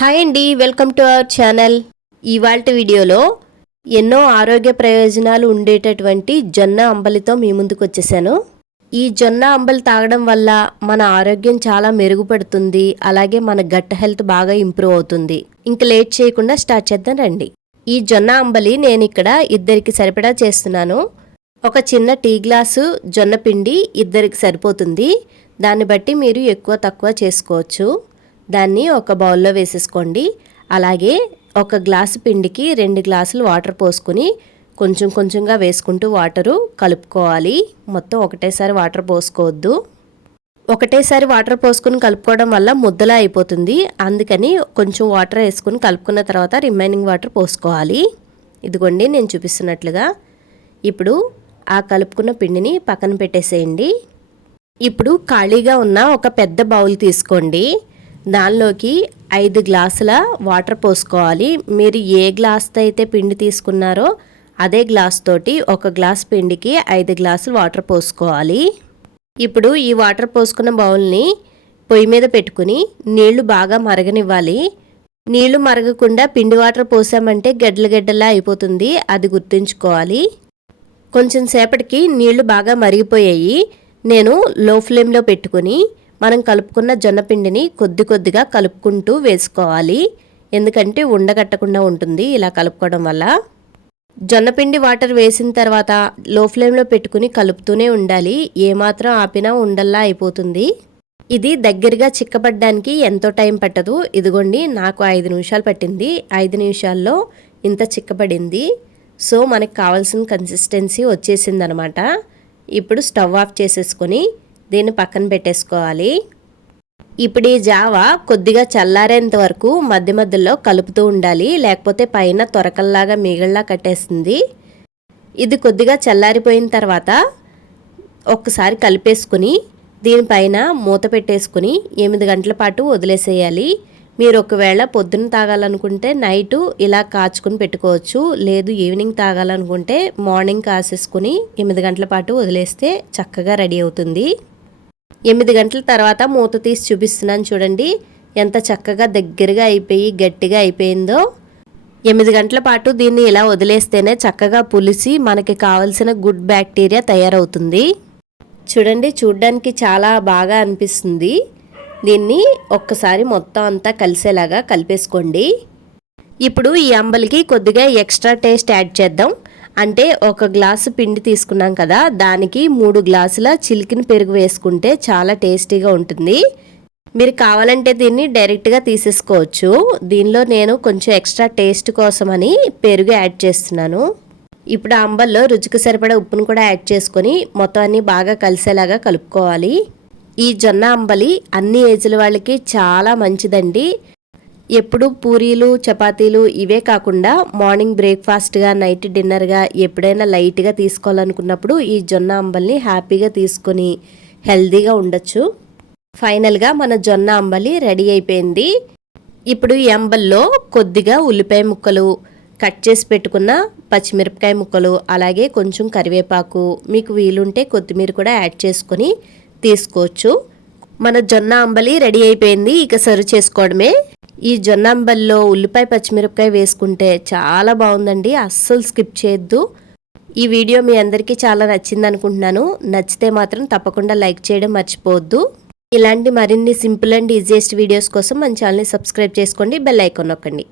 Hi అండి welcome to our channel. ఇవాళ వీడియోలో ఎన్నో ఆరోగ్య ప్రయోజనాలు ఉండేటటువంటి జొన్న అంబలితో మీ ముందుకు వచ్చేసాను. ఈ జొన్న అంబలి తాగడం వల్ల మన ఆరోగ్యం చాలా మెరుగుపడుతుంది అలాగే మన గట్ హెల్త్ బాగా ఇంప్రూవ్ అవుతుంది. ఇంక లేట్ చేయకుండా స్టార్ట్ చేద్దాం రండి. ఈ జొన్న అంబలి నేను ఇక్కడ ఇద్దరికి సరిపడా చేస్తున్నాను. ఒక చిన్న టీ గ్లాసు జొన్న పిండి ఇద్దరికి సరిపోతుంది. దాన్ని బట్టి మీరు ఎక్కువ తక్కువ చేసుకోవచ్చు. దాన్ని ఒక బౌల్లో వేసేసుకోండి. అలాగే ఒక గ్లాసు పిండికి రెండు గ్లాసులు వాటర్ పోసుకొని కొంచెం కొంచెంగా వేసుకుంటూ వాటరు కలుపుకోవాలి. మొత్తం ఒకటేసారి వాటర్ పోసుకోవద్దు. ఒకటేసారి వాటర్ పోసుకుని కలుపుకోవడం వల్ల ముద్దలా అయిపోతుంది. అందుకని కొంచెం వాటర్ వేసుకుని కలుపుకున్న తర్వాత రిమైనింగ్ వాటర్ పోసుకోవాలి. ఇదిగోండి నేను చూపిస్తున్నట్లుగా ఇప్పుడు ఆ కలుపుకున్న పిండిని పక్కన పెట్టేసేయండి. ఇప్పుడు ఖాళీగా ఉన్న ఒక పెద్ద బౌల్ తీసుకోండి. దానిలోకి ఐదు గ్లాసుల వాటర్ పోసుకోవాలి. మీరు ఏ గ్లాస్తో అయితే పిండి తీసుకున్నారో అదే గ్లాస్ తోటి ఒక గ్లాస్ పిండికి ఐదు గ్లాసులు వాటర్ పోసుకోవాలి. ఇప్పుడు ఈ వాటర్ పోసుకున్న బౌల్ని పొయ్యి మీద పెట్టుకుని నీళ్ళు బాగా మరగనివ్వాలి. నీళ్ళు మరగకుండా పిండి వాటర్ పోసామంటే గడ్డల గడ్డలా అయిపోతుంది. అది గుర్తుంచుకోవాలి. కొంచెం సేపటికి నీళ్ళు బాగా మరిగిపోయాయి. నేను లో ఫ్లేమ్లో పెట్టుకుని మనం కలుపుకున్న జొన్నపిండిని కొద్ది కొద్దిగా కలుపుకుంటూ వేసుకోవాలి. ఎందుకంటే ఉండగట్టకుండా ఉంటుంది ఇలా కలుపుకోవడం వల్ల. జొన్నపిండి వాటర్ వేసిన తర్వాత లో ఫ్లేమ్లో పెట్టుకుని కలుపుతూనే ఉండాలి. ఏమాత్రం ఆపినా ఉండల్లా అయిపోతుంది. ఇది దగ్గరగా చిక్కబడ్డానికి ఎంతో టైం పట్టదు. ఇదిగోండి నాకు ఐదు నిమిషాలు పట్టింది. ఐదు నిమిషాల్లో ఇంత చిక్కబడింది. సో మనకు కావాల్సిన కన్సిస్టెన్సీ వచ్చేసింది అనమాట ఇప్పుడు స్టవ్ ఆఫ్ చేసేసుకొని దీన్ని పక్కన పెట్టేసుకోవాలి. ఇప్పుడు ఈ జావా కొద్దిగా చల్లారేంత వరకు మధ్య మధ్యలో కలుపుతూ ఉండాలి. లేకపోతే పైన తొరకల్లాగా మిగళ్ళలా కట్టేస్తుంది. ఇది కొద్దిగా చల్లారిపోయిన తర్వాత ఒక్కసారి కలిపేసుకుని దీనిపైన మూత పెట్టేసుకుని ఎనిమిది గంటల పాటు వదిలేసేయాలి. మీరు ఒకవేళ పొద్దున్న తాగాలనుకుంటే నైటు ఇలా కాచుకుని పెట్టుకోవచ్చు. లేదు ఈవినింగ్ తాగాలనుకుంటే మార్నింగ్ కాసేసుకుని ఎనిమిది గంటల పాటు వదిలేస్తే చక్కగా రెడీ అవుతుంది. ఎనిమిది గంటల తర్వాత మూత తీసి చూపిస్తున్నాను చూడండి. ఎంత చక్కగా దగ్గరగా అయిపోయి గట్టిగా అయిపోయిందో. ఎనిమిది గంటల పాటు దీన్ని ఇలా వదిలేస్తేనే చక్కగా పులిసి మనకి కావలసిన గుడ్ బ్యాక్టీరియా తయారవుతుంది. చూడండి చూడ్డానికి చాలా బాగా అనిపిస్తుంది. దీన్ని ఒక్కసారి మొత్తం అంతా కలిసేలాగా కలిపేసుకోండి. ఇప్పుడు ఈ అంబలికి కొద్దిగా ఎక్స్ట్రా టేస్ట్ యాడ్ చేద్దాం. అంటే ఒక గ్లాసు పిండి తీసుకున్నాం కదా దానికి మూడు గ్లాసుల చిలికిన పెరుగు వేసుకుంటే చాలా టేస్టీగా ఉంటుంది. మీరు కావాలంటే దీన్ని డైరెక్ట్గా తీసేసుకోవచ్చు. దీనిలో నేను కొంచెం ఎక్స్ట్రా టేస్ట్ కోసమని పెరుగు యాడ్ చేస్తున్నాను. ఇప్పుడు ఆ అంబల్లో రుచికి సరిపడా ఉప్పును కూడా యాడ్ చేసుకొని మొత్తం అన్ని బాగా కలిసేలాగా కలుపుకోవాలి. ఈ జొన్న అంబలి అన్ని ఏజ్ల వాళ్ళకి చాలా మంచిదండి. ఎప్పుడు పూరీలు చపాతీలు ఇవే కాకుండా మార్నింగ్ బ్రేక్ఫాస్ట్గా నైట్ డిన్నర్గా ఎప్పుడైనా లైట్గా తీసుకోవాలనుకున్నప్పుడు ఈ జొన్న అంబల్ని హ్యాపీగా తీసుకొని హెల్దీగా ఉండొచ్చు. ఫైనల్గా మన జొన్న అంబలి రెడీ అయిపోయింది. ఇప్పుడు ఈ అంబల్లో కొద్దిగా ఉల్లిపాయ ముక్కలు కట్ చేసి పెట్టుకున్న పచ్చిమిరపకాయ ముక్కలు అలాగే కొంచెం కరివేపాకు మీకు వీలుంటే కొత్తిమీర కూడా యాడ్ చేసుకొని తీసుకోవచ్చు. మన జొన్న అంబలి రెడీ అయిపోయింది. ఇక సర్వ్ చేసుకోవడమే. ఈ జొన్న అంబల్లో ఉల్లిపాయ పచ్చిమిరపకాయ వేసుకుంటే చాలా బాగుందండి. అస్సలు స్కిప్ చేయొద్దు. ఈ వీడియో మీ అందరికీ చాలా నచ్చింది అనుకుంటున్నాను నచ్చితే మాత్రం తప్పకుండా లైక్ చేయడం మర్చిపోవద్దు. ఇలాంటి మరిన్ని సింపుల్ అండ్ ఈజియెస్ట్ వీడియోస్ కోసం మన ఛానల్ని సబ్స్క్రైబ్ చేసుకోండి. బెల్ ఐకాన్ నొక్కండి.